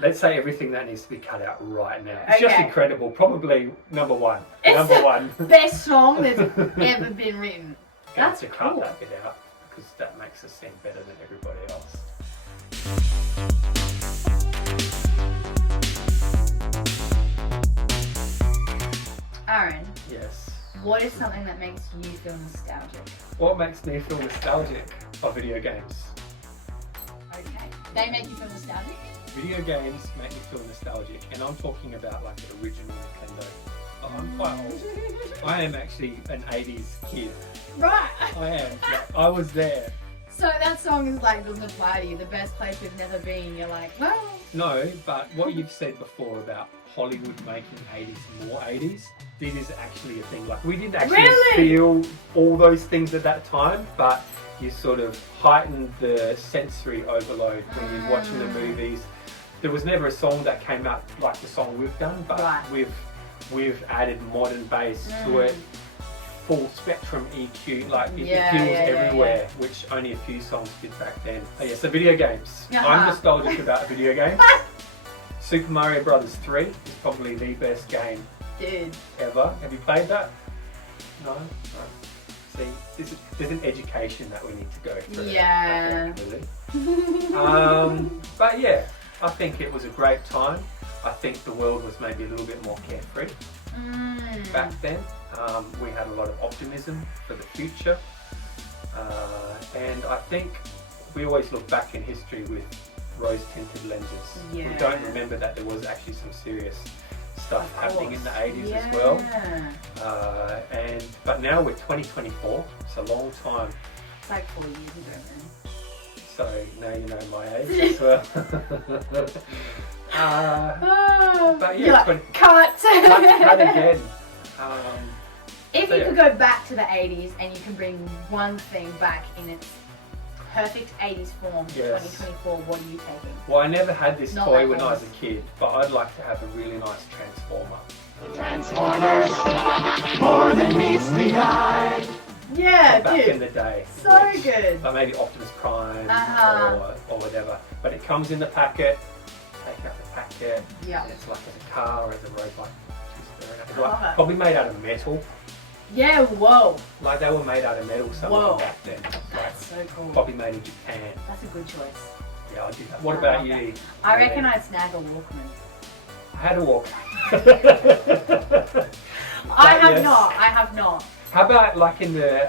Let's say everything that needs to be cut out right now. It's just incredible. Probably number one. Number one. Best song that's ever been written. That's cool. Cut that bit out because that makes us sound better than everybody else. Aaron. Yes. What is something that makes you feel nostalgic? What makes me feel nostalgic are video games. Okay. They make you feel nostalgic? Video games make me feel nostalgic, and I'm talking about like the original Nintendo. Oh, I'm quite old. I am actually an 80's kid. Right. I am. Like, I was there. So that song is like, doesn't apply to you, the best place we've never been. You're like, well. No, but what you've said before about Hollywood making 80's more 80's, this is actually a thing. Like, we didn't actually feel all those things at that time, but you sort of heightened the sensory overload when you're watching the movies. There was never a song that came out like the song we've done, but we've added modern bass to it, full spectrum EQ, like it feels everywhere, which only a few songs did back then. Oh, yeah, so video games. I'm nostalgic about video games. Super Mario Bros. 3 is probably the best game ever. Have you played that? No? No. See, there's an education that we need to go through. Yeah. But yeah, I think it was a great time. I think the world was maybe a little bit more carefree back then. We had a lot of optimism for the future. And I think we always look back in history with rose-tinted lenses. We don't remember that there was actually some serious stuff happening in the 80's as well. But now we're 2024, it's a long time. It's like 4 years ago, man. So now you know my age as well. But yeah, like, cut again. If you could go back to the 80's and you can bring one thing back in its perfect 80's form, 2024, what are you taking? Well, I never had this toy when I was a kid, but I'd like to have a really nice Transformer. Transformers, more than meets the eye. Yeah, back in the day. So good. Like maybe Optimus Prime or whatever. But it comes in the packet, take out the packet, and it's like as a car or as a robot. It's like, probably made out of metal. Yeah, whoa. Like they were made out of metal, some of them back then. That's so cool. Probably made in Japan. That's a good choice. Yeah, I'd do that. What about you? I reckon I'd snag a Walkman. I had a Walkman. I have not. How about like in the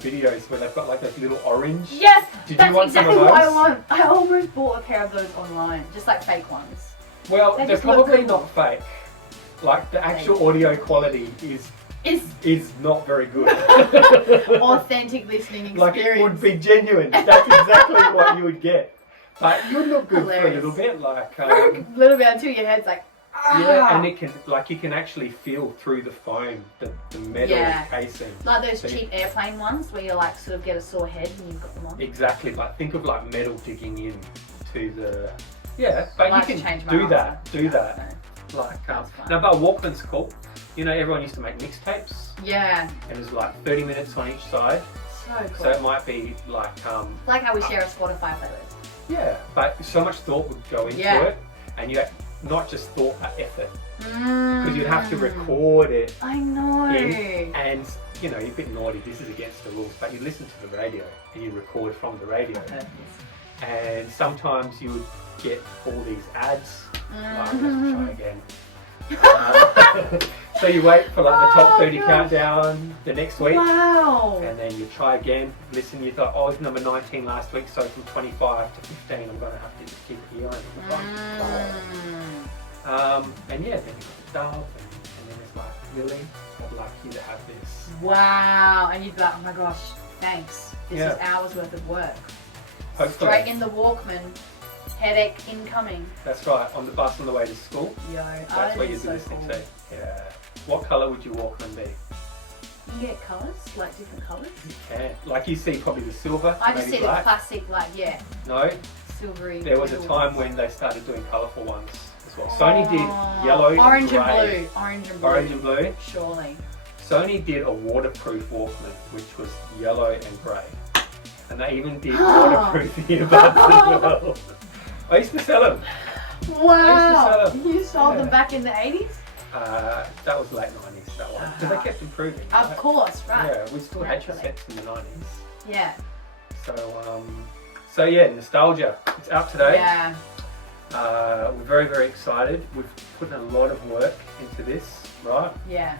videos where they've got like those little orange? Yes, Did that's you want exactly some of those? what I want. I almost bought a pair of those online, just like fake ones. Well, they're probably not fake. Like the actual audio quality is not very good. Authentic listening experience. Like it would be genuine. That's exactly what you would get. But you would look good for a little bit, like a little bit until your head's like. Yeah, and it can, like, you can actually feel through the foam, the metal casing. Like those cheap airplane ones where you like sort of get a sore head when you've got them on. Exactly, but think of like metal digging in to the. Yeah, but like you can do that. Like, no, but Walkman's cool. You know, everyone used to make mixtapes. Yeah. And it was like 30 minutes on each side. So cool. So it might be like. Like how we share a Spotify playlist. Yeah, but so much thought would go into it, and you not just thought but effort, because you'd have to record it. I know. And you know, you're a bit naughty. This is against the rules, but you listen to the radio and you record from the radio. And sometimes you would get all these ads. Let's try again. So you wait for like the top 30 countdown the next week. Wow. And then you try again, listen, you thought, oh, it's number 19 last week, so from 25 to 15 I'm going to have to just keep it here. And yeah, then you got the dub, and then it's like, really? I'd like you to have this. Wow. And you'd be like, oh my gosh, thanks. This is hours worth of work. Hopefully. Straight in the Walkman. Headache incoming. That's right, on the bus on the way to school. Yo, that's what you'd be listening to. Yeah. What colour would your Walkman be? You get colours, like different colours? You can. Like you see probably the silver, I just see black. the classic, like, No. Silvery. There was a time when they started doing colourful ones as well. Sony did yellow orange and grey. Orange and blue. Orange and blue? Surely. Sony did a waterproof Walkman, which was yellow and grey. And they even did waterproof earbuds as well. I used to sell them. Wow. I used to sell them. You sold them Yeah. back in the 80s? That was late 90s, that one. Because they kept improving. Of right? course, right. Yeah, we still had Naturally. cassettes in the 90s. Yeah. So yeah, nostalgia. It's out today. Yeah. We're very, very excited. We've put in a lot of work into this, right? Yeah.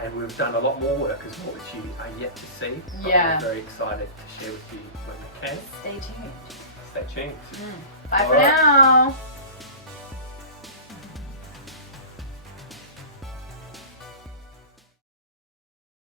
And we've done a lot more work as well, which you are yet to see. But Yeah. we're very excited to share with you when we can. Stay tuned. Stay tuned. Bye All for right. now.